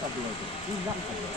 saja itu, hilang saja.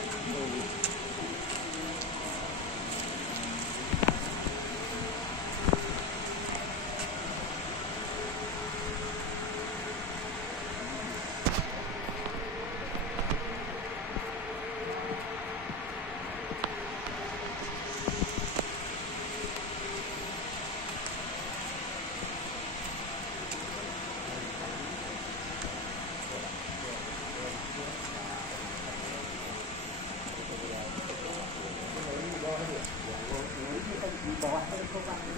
Di bawah itu Pak, di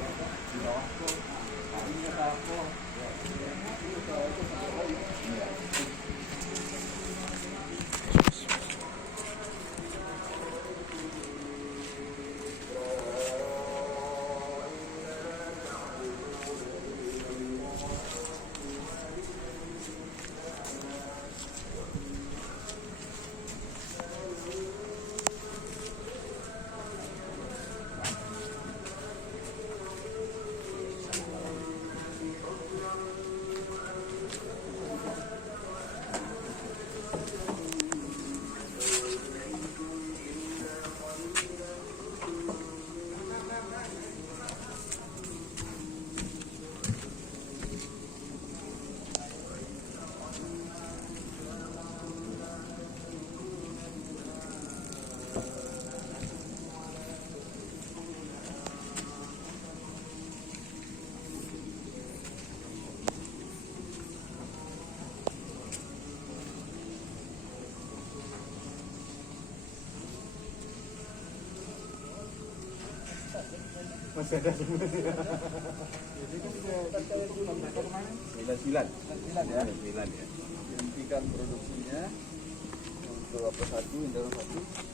bawah itu. Nah, ini aku. Masih ada semua. Jadi kan kita kemarin 9 ya. Dihentikan produksinya untuk apa satu, Indra 1.